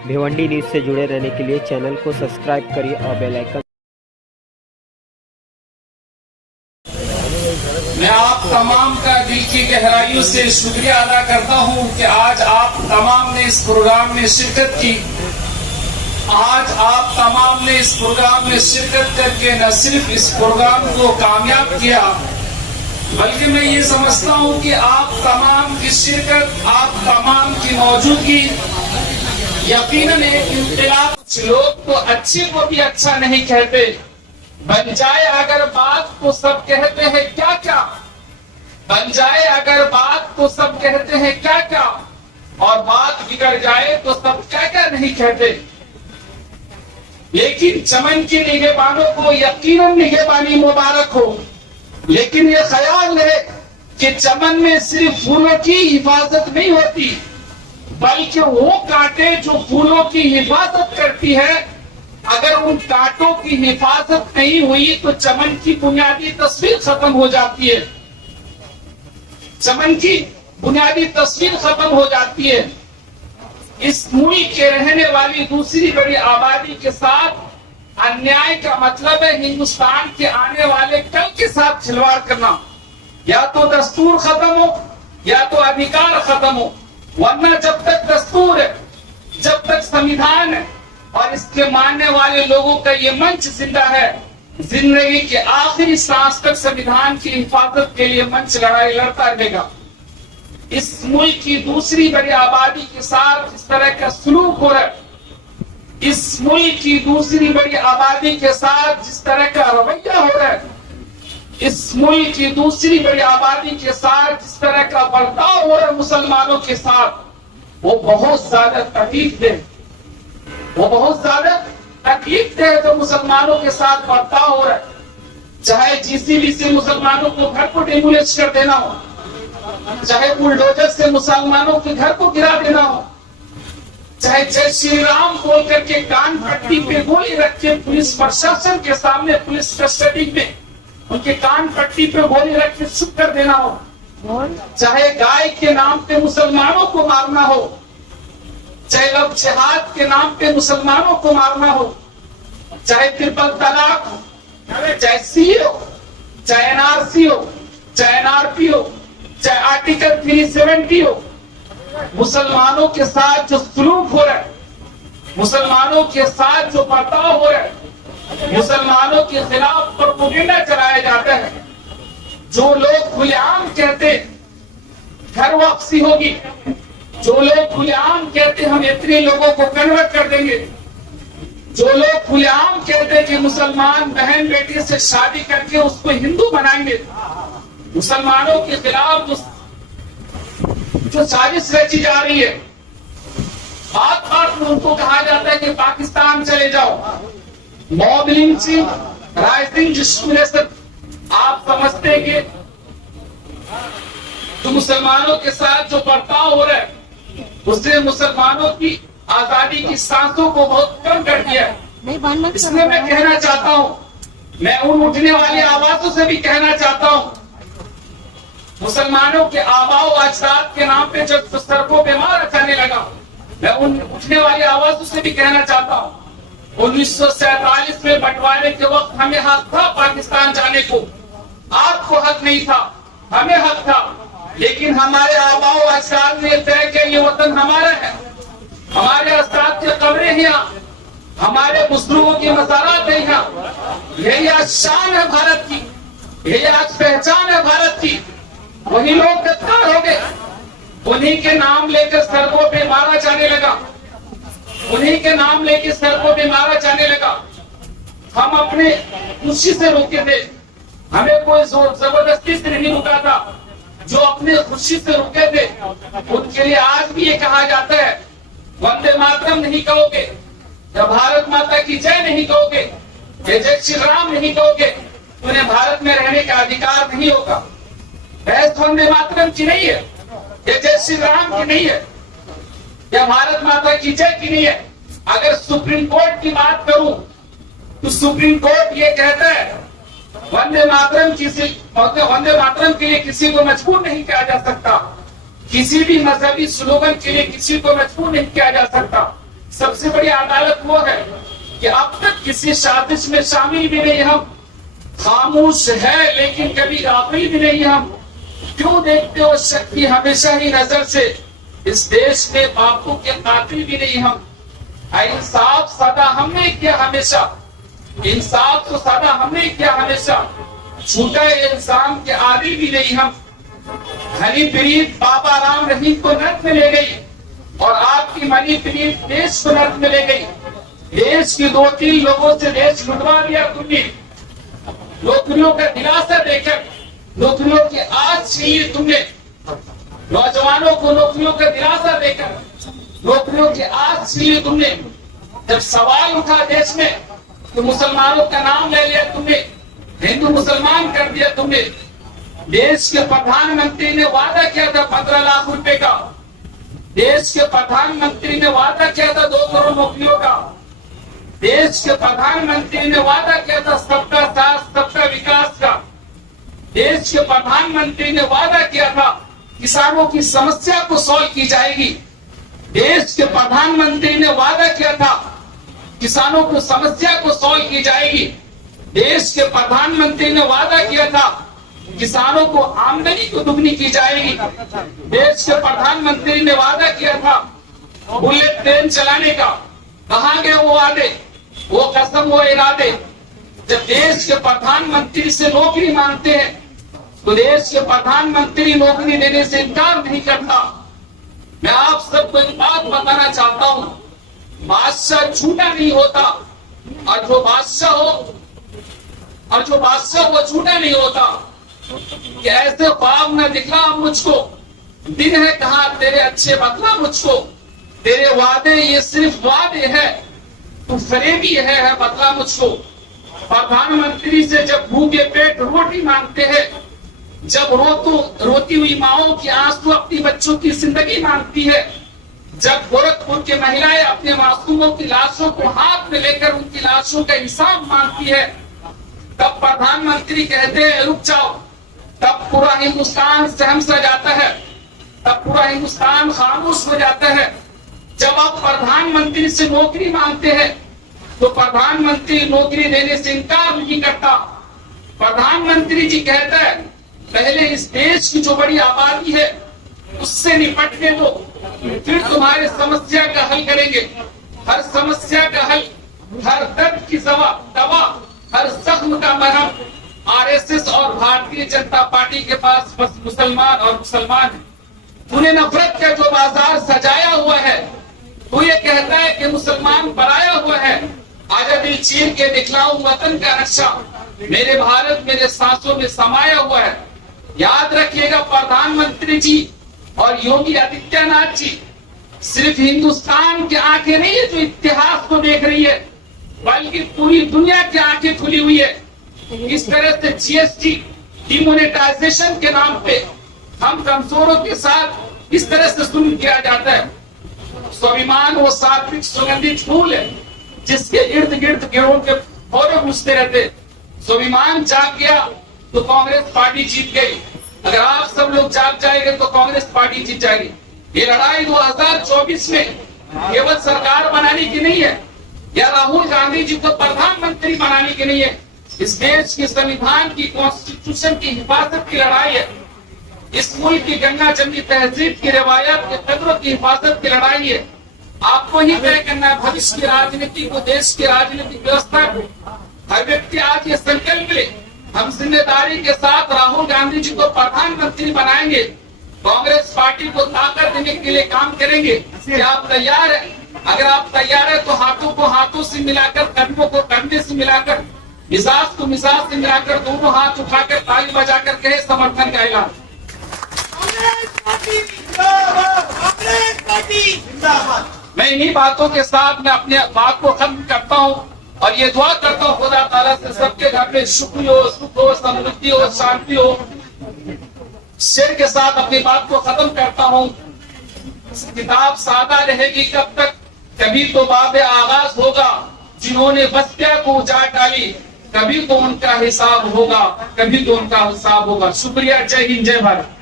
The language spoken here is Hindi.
भिवंडी न्यूज से जुड़े रहने के लिए चैनल को सब्सक्राइब करिए और बेल आइकन। मैं आप तमाम का दिल की गहराइयों से शुक्रिया अदा करता हूं कि आज आप तमाम ने इस प्रोग्राम में शिरकत की। आज आप तमाम ने इस प्रोग्राम में शिरकत करके न सिर्फ इस प्रोग्राम को कामयाब किया, बल्कि मैं ये समझता हूं कि आप तमाम की शिरकत, आप तमाम की मौजूदगी यकीनन एक इनकलाब। लोग तो अच्छे को भी अच्छा नहीं कहते, बन जाए अगर बात तो सब कहते हैं क्या क्या, बन जाए अगर बात तो सब कहते हैं क्या क्या, और बात बिगड़ जाए तो सब क्या क्या नहीं कहते। लेकिन चमन की निगहबानों को यकीनन निगहबानी मुबारक हो, लेकिन ये ख्याल है कि चमन में सिर्फ फूलों की हिफाजत नहीं होती, बल्कि वो कांटे जो फूलों की हिफाजत करती है, अगर उन कांटों की हिफाजत नहीं हुई तो चमन की बुनियादी तस्वीर खत्म हो जाती है। चमन की बुनियादी तस्वीर खत्म हो जाती है। इस मुल्क के रहने वाली दूसरी बड़ी आबादी के साथ अन्याय का मतलब है हिंदुस्तान के आने वाले कल के साथ खिलवाड़ करना। या तो दस्तूर खत्म हो या तो अधिकार खत्म हो, वरना जब तक दस्तूर है, जब तक संविधान है और इसके मानने वाले लोगों का ये मंच जिंदा है, जिंदगी के आखिरी सांस तक संविधान की हिफाजत के लिए मंच लड़ाई लड़ता रहेगा। इस मुल्क की दूसरी बड़ी आबादी के साथ इस तरह का सलूक हो रहा है, इस मुल्क की दूसरी बड़ी आबादी के साथ जिस तरह का रवैया हो रहा है, इस मुल्क की दूसरी बड़ी आबादी के साथ जिस तरह का बर्ताव हो रहा है मुसलमानों के साथ, वो बहुत ज्यादा तकलीफ दे, वो बहुत ज्यादा तकलीफ दे जो मुसलमानों के साथ बर्ताव हो रहा है। चाहे जीसीबी से मुसलमानों को घर को डेमोलिश कर देना हो, चाहे बुलडोजर से मुसलमानों के घर को गिरा देना हो, चाहे जय श्री राम बोल करके कान पट्टी पे गोली रख के पुलिस प्रशासन के सामने, पुलिस कस्टडी में उनके कान पट्टी पे गोली रख के चुप कर देना हो, चाहे गाय के नाम पे मुसलमानों को मारना हो, चाहे लव जिहाद के नाम पे मुसलमानों को मारना हो, चाहे ट्रिपल तलाक हो, चाहे सीए हो, चाहे एनआरसी हो, चाहे एनआरपी हो, चाहे आर्टिकल 370 हो, मुसलमानों के साथ जो सलूक हो रहा है, मुसलमानों के साथ जो बर्ताव हो रहा है, मुसलमानों के खिलाफ प्रोपेगेंडा चलाया जाता है। जो लोग खुलेआम कहते घर वापसी होगी, जो लोग खुलेआम कहते हम इतने लोगों को कन्वर्ट कर देंगे, जो लोग खुलेआम कहते कि मुसलमान बहन बेटी से शादी करके उसको हिंदू बनाएंगे, मुसलमानों के खिलाफ जो साजिश रची जा रही है, बात बात में उनको कहा जाता है कि पाकिस्तान चले जाओ, मॉब लिंचिंग, राइजिंग, जिसकी वजह से आप समझते हैं कि जो मुसलमानों के साथ जो बर्ताव हो रहा है उससे मुसलमानों की आजादी की सांसों को बहुत कम कर दिया है। इसलिए मैं कहना चाहता हूं, मैं उन उठने वाली आवाजों से भी कहना चाहता हूं, मुसलमानों के आबाओ अजदाद के नाम पे जब सड़कों पे मार रखाने लगा, मैं उन उठने वाली आवाजों से भी कहना चाहता हूं, 1947 में बंटवारे के वक्त हमें हक था पाकिस्तान जाने को, आपको हक नहीं था, हमें हक था, लेकिन हमारे आबाओ अजदाद ने तय किया ये वतन हमारा है, हमारे अजदाद के कब्रें हैं यहाँ, हमारे बुजुर्गों की मज़ारात है यहाँ, यही आज शान है भारत की, यही आज पहचान है भारत की। वही लोग गद्दार हो गए, उन्हीं के नाम लेकर सड़कों पे मारा जाने लगा, उन्हीं के नाम लेकर सड़कों पे मारा जाने लगा। हम अपने खुशी से रुके थे, हमें कोई जोर जबरदस्ती से नहीं रुका था। जो अपने खुशी से रुके थे उनके लिए आज भी ये कहा जाता है, वंदे मातरम नहीं कहोगे, या भारत माता की जय नहीं कहोगे, या जय श्री राम नहीं कहोगे, उन्हें भारत में रहने का अधिकार नहीं होगा। बहस वंदे मातरम की नहीं है, या जय श्री राम की नहीं है, या भारत माता की जय की नहीं है। अगर सुप्रीम कोर्ट की बात करूं तो सुप्रीम कोर्ट ये कहता है वंदे मातरम के लिए किसी को मजबूर नहीं किया जा सकता, किसी भी मजहबी स्लोगन के लिए किसी को मजबूर नहीं किया जा सकता। सबसे बड़ी अदालत वो है कि अब तक किसी साजिश में शामिल भी नहीं हम, खामोश है लेकिन कभी गाफिल भी नहीं हम। क्यों देखते हो शक्ति हमेशा ही नजर से, इस देश में बापू के कातिल भी नहीं हम। इंसाफ सदा हमने किया हमेशा, इंसाफ तो सदा हमने किया हमेशा, झूठे इंसान के आदी भी नहीं हम। हनी प्रीत बाबा राम रहीम को नर्क में ले गई और आपकी मनी प्रीत देश को नर्क में ले गई। देश के 2-3 लोगों से देश लुटवा दिया तुमने, नौकरियों का दिलासा देकर नौकरियों की आस छीनी तुमने, नौजवानों को नौकरियों का दिलासा देकर नौकरियों की आस छीनी तुमने। जब सवाल उठा देश में तो मुसलमानों का नाम ले लिया तुमने, हिंदू मुसलमान कर दिया तुमने। देश के प्रधानमंत्री ने वादा किया था 15 लाख रुपए का, देश के प्रधानमंत्री ने वादा किया था 2 करोड़ नौकरियों का, देश के प्रधानमंत्री ने वादा किया था सबका साथ सबका विकास का, देश के प्रधानमंत्री ने वादा किया था किसानों की समस्या को सॉल्व की जाएगी, देश के प्रधानमंत्री ने वादा किया था किसानों को समस्या को सॉल्व की जाएगी, देश के प्रधानमंत्री ने वादा किया था किसानों को आमदनी को दुगनी की जाएगी, देश के प्रधानमंत्री ने वादा किया था बुलेट ट्रेन चलाने का। कहाँ गए वो वादे, वो कसम, वो इरादे। जब देश के प्रधानमंत्री से नौकरी मांगते हैं तो देश के प्रधानमंत्री नौकरी देने से इनकार नहीं करता। मैं आप सबको एक बात बताना चाहता हूँ, बादशाह झूठा नहीं होता और जो बादशाह हो वो झूठा नहीं होता। कि ऐसे ख्वाब न दिखा मुझको, दिन है कहा तेरे अच्छे बतला मुझको, तेरे वादे ये सिर्फ वादे है, तू फरेबी है बतला मुझको। प्रधानमंत्री से जब भूखे पेट रोटी मांगते हैं, जब रोती हुई माओं की आंसू अपनी बच्चों की जिंदगी मांगती है, जब गोरखपुर की महिलाएं अपने मासूमों की लाशों को हाथ में लेकर उनकी लाशों का हिसाब मांगती है, तब प्रधानमंत्री कहते हैं रुक जाओ। तब पूरा हिंदुस्तान सहम सा जाता है, तब पूरा हिंदुस्तान खामोश हो जाता है। जब आप प्रधानमंत्री से नौकरी मांगते हैं तो प्रधानमंत्री नौकरी देने से इनकार नहीं करता। प्रधानमंत्री जी कहता है पहले इस देश की जो बड़ी आबादी है उससे निपटने दो, फिर तुम्हारे समस्या का हल करेंगे। हर समस्या का हल, हर दर्द की दवा, हर जख्म का मरहम आरएसएस और भारतीय जनता पार्टी के पास बस मुसलमान और मुसलमान है। तूने नफरत का जो बाजार सजाया हुआ है, तू ये कहता है कि मुसलमान बनाया हुआ है। आजा दिल चीर के दिखलाऊं वतन का नक्शा, मेरे भारत मेरे सांसों में समाया हुआ है। याद रखिएगा प्रधानमंत्री जी और योगी आदित्यनाथ जी, सिर्फ हिंदुस्तान की आंखें नहीं है जो इतिहास को देख रही है, बल्कि पूरी दुनिया की आंखें खुली हुई है। इस तरह से जीएसटी डिमोनेटाइजेशन के नाम पे हम कमजोरों के साथ इस तरह से जुल्म किया जाता है। स्वाभिमान वो सात्विक सुगंधित फूल है जिसके इर्द गिर्द गिरोह के फौरन घुसते रहते। स्वाभिमान जाग गया तो कांग्रेस पार्टी जीत गई, अगर आप सब लोग जाग जाएंगे तो कांग्रेस पार्टी जीत जाएगी। ये लड़ाई 2024 में केवल सरकार बनाने की नहीं है या राहुल गांधी जी को प्रधानमंत्री बनाने की नहीं है, इस देश के संविधान की कॉन्स्टिट्यूशन की हिफाजत की लड़ाई है। इस मुल्क की गंगा जमनी तहजीब की रवायत के कदरों की हिफाजत की लड़ाई है। आपको ही तय करना है भविष्य की राजनीति को, देश की राजनीतिक व्यवस्था को। हर व्यक्ति आज ये संकल्प ले, हम जिम्मेदारी के साथ राहुल गांधी जी को प्रधानमंत्री बनाएंगे, कांग्रेस पार्टी को ताकत देने के लिए काम करेंगे। क्या आप तैयार है? अगर आप तैयार है तो हाथों को हाथों से मिलाकर, कंधों को कंधे से मिलाकर, मिजाज को मिजाज से मिलाकर, दोनों हाथ उठाकर ताली बजाकर कहे समर्थन का ऐलान। मैं इन्हीं बातों के साथ मैं अपने बात को खत्म करता हूँ और ये दुआ करता हूँ खुदा ताला से सबके घर में सुख हो, समृद्धि हो, शांति हो। शेर के साथ अपनी बात को खत्म करता हूँ। किताब सादा रहेगी कब तक, कभी तो बाब आगाज होगा। जिन्होंने बस्तियां को उजाड़ डाली, कभी तो उनका हिसाब होगा, कभी तो उनका हिसाब होगा। शुक्रिया, जय हिंद, जय भारत।